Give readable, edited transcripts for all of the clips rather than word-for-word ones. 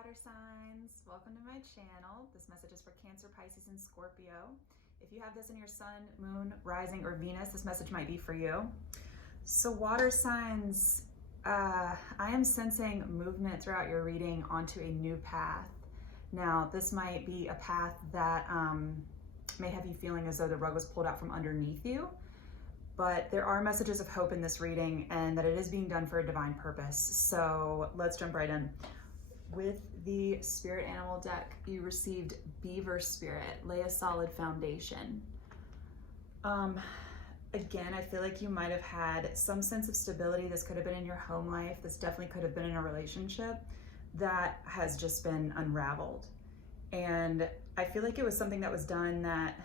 water signs, welcome to my channel. This message is for Cancer, Pisces, and Scorpio. If you have this in your sun, moon, rising, or Venus, this message might be for you. So water signs, I am sensing movement throughout your reading onto a new path. Now, this might be a path that may have you feeling as though the rug was pulled out from underneath you, but there are messages of hope in this reading and that it is being done for a divine purpose. So let's jump right in. With the spirit animal deck, you received Beaver Spirit, lay a solid foundation. Again, I feel like you might have had some sense of stability. This could have been in your home life. This definitely could have been in a relationship that has just been unraveled. And I feel like it was something that was done that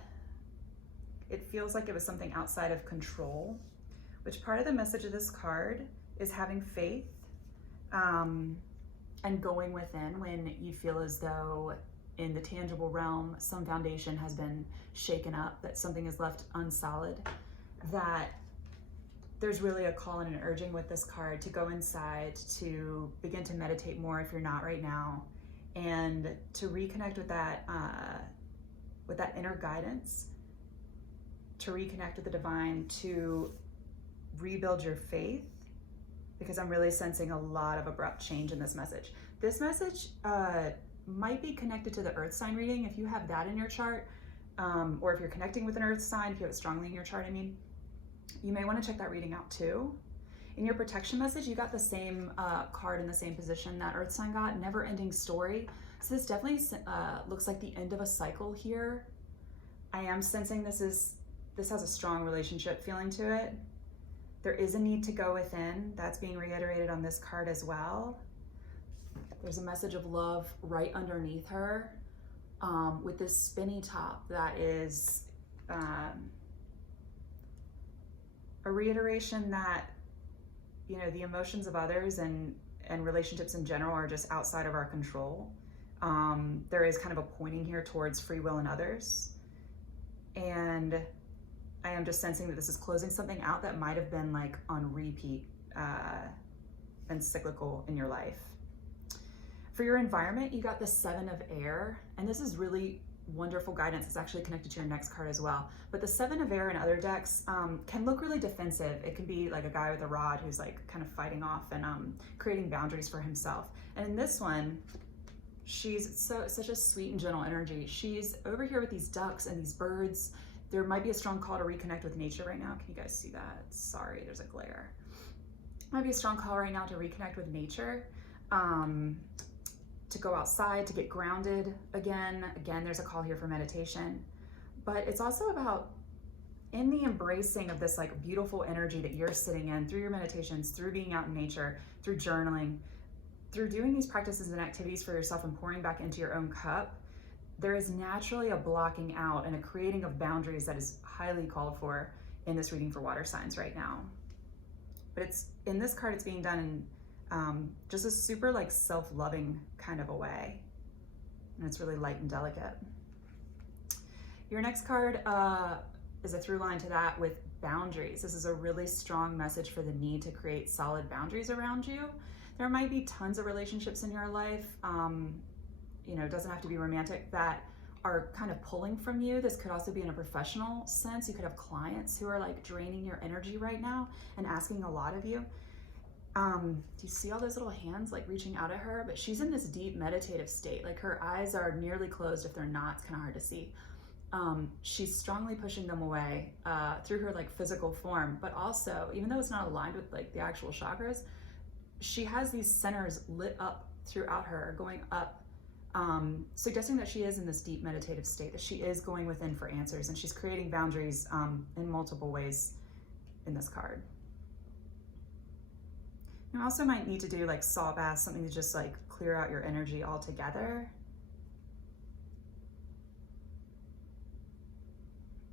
it feels like it was something outside of control, which part of the message of this card is having faith and going within when you feel as though in the tangible realm, some foundation has been shaken up, that something is left unsolid, that there's really a call and an urging with this card to go inside, to begin to meditate more if you're not right now, and to reconnect with that inner guidance, to reconnect with the divine, to rebuild your faith, because I'm really sensing a lot of abrupt change in this message. This message might be connected to the earth sign reading. If you have that in your chart, or if you're connecting with an earth sign, if you have it strongly in your chart, you may want to check that reading out too. In your protection message, you got the same card in the same position that earth sign got, never ending story. So this definitely looks like the end of a cycle here. I am sensing this has a strong relationship feeling to it. There is a need to go within. That's being reiterated on this card as well. There's a message of love right underneath her with this spinny top that is a reiteration that, you know, the emotions of others and relationships in general are just outside of our control. There is kind of a pointing here towards free will in others. And I am just sensing that this is closing something out that might have been like on repeat and cyclical in your life. For your environment, you got the Seven of Air, and this is really wonderful guidance. It's actually connected to your next card as well. But the Seven of Air in other decks can look really defensive. It can be like a guy with a rod who's like kind of fighting off and creating boundaries for himself. And in this one, she's such a sweet and gentle energy. She's over here with these ducks and these birds. There might be a strong call to reconnect with nature right now. Can you guys see that? Sorry, there's a glare. Might be a strong call right now to reconnect with nature, to go outside, to get grounded again. Again, there's a call here for meditation. But it's also about in the embracing of this like beautiful energy that you're sitting in through your meditations, through being out in nature, through journaling, through doing these practices and activities for yourself and pouring back into your own cup. There is naturally a blocking out and a creating of boundaries that is highly called for in this reading for water signs right now. But it's in this card, it's being done in just a super like self-loving kind of a way. And it's really light and delicate. Your next card is a through line to that with boundaries. This is a really strong message for the need to create solid boundaries around you. There might be tons of relationships in your life, you know, it doesn't have to be romantic, that are kind of pulling from you. This could also be in a professional sense. You could have clients who are like draining your energy right now and asking a lot of you. Do you see all those little hands like reaching out at her? But she's in this deep meditative state. Like her eyes are nearly closed. If they're not, it's kind of hard to see. She's strongly pushing them away through her like physical form, but also, even though it's not aligned with like the actual chakras, she has these centers lit up throughout her, going up, suggesting that she is in this deep meditative state, that she is going within for answers, and she's creating boundaries in multiple ways in this card. You also might need to do like salt baths, something to just like clear out your energy altogether.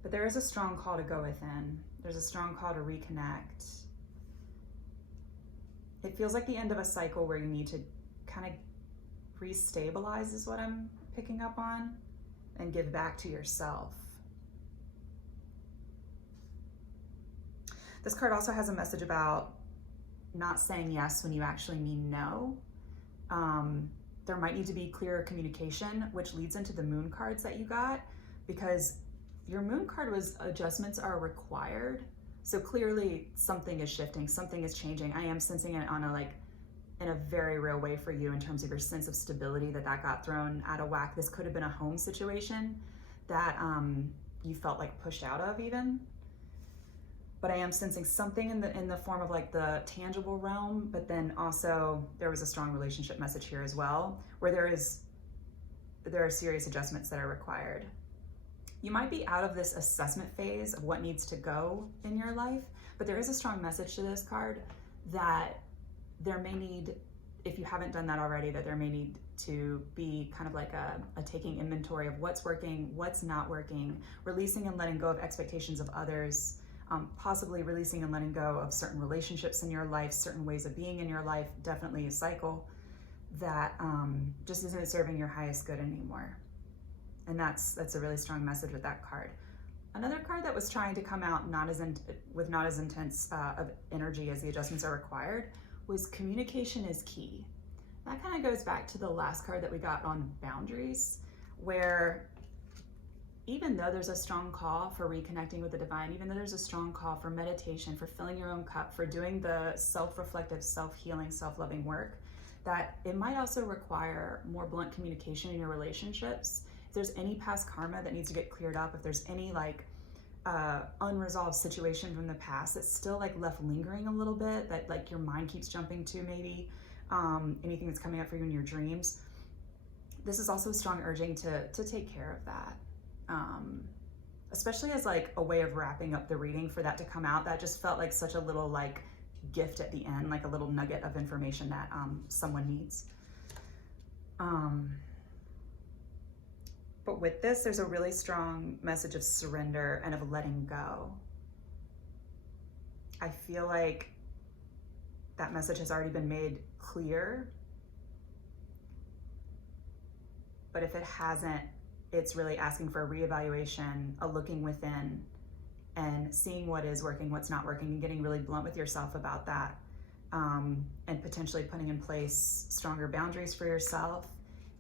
But there is a strong call to go within. There's a strong call to reconnect. It feels like the end of a cycle where you need to kind of restabilize is what I'm picking up on, and give back to yourself. This card also has a message about not saying yes when you actually mean no. there might need to be clearer communication, which leads into the moon cards that you got, because your moon card was adjustments are required. So clearly something is shifting, something is changing. I am sensing it on a in a very real way for you in terms of your sense of stability that got thrown out of whack. This could have been a home situation that you felt like pushed out of even. But I am sensing something in the form of like the tangible realm, but then also there was a strong relationship message here as well, where there are serious adjustments that are required. You might be out of this assessment phase of what needs to go in your life, but there is a strong message to this card that there may need, if you haven't done that already, that there may need to be kind of like a taking inventory of what's working, what's not working, releasing and letting go of expectations of others, possibly releasing and letting go of certain relationships in your life, certain ways of being in your life, definitely a cycle that just isn't serving your highest good anymore. And that's a really strong message with that card. Another card that was trying to come out with not as intense of energy as the adjustments are required was communication is key. That kind of goes back to the last card that we got on boundaries, where even though there's a strong call for reconnecting with the divine, even though there's a strong call for meditation, for filling your own cup, for doing the self-reflective, self-healing, self-loving work, that it might also require more blunt communication in your relationships. If there's any past karma that needs to get cleared up, if there's any unresolved situation from the past that's still left lingering a little bit, that your mind keeps jumping to, maybe anything that's coming up for you in your dreams, this is also a strong urging to take care of that. Especially as a way of wrapping up the reading, for that to come out, that just felt like such a little gift at the end, like a little nugget of information that someone needs. But with this, there's a really strong message of surrender and of letting go. I feel like that message has already been made clear, but if it hasn't, it's really asking for a reevaluation, a looking within, and seeing what is working, what's not working, and getting really blunt with yourself about that, and potentially putting in place stronger boundaries for yourself,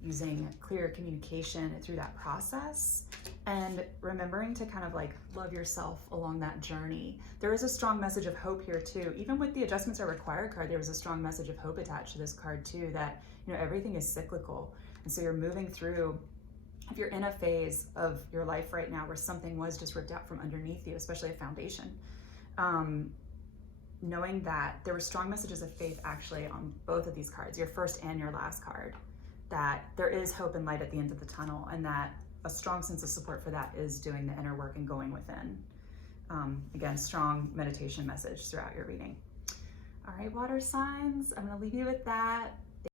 using clearer communication through that process, and remembering to kind of love yourself along that journey. There is a strong message of hope here too. Even with the adjustments are required card, there was a strong message of hope attached to this card too, that everything is cyclical. And so you're moving through, if you're in a phase of your life right now where something was just ripped out from underneath you, especially a foundation, knowing that there were strong messages of faith actually on both of these cards, your first and your last card, that there is hope and light at the end of the tunnel, and that a strong sense of support for that is doing the inner work and going within. Again, strong meditation message throughout your reading. All right, water signs, I'm gonna leave you with that.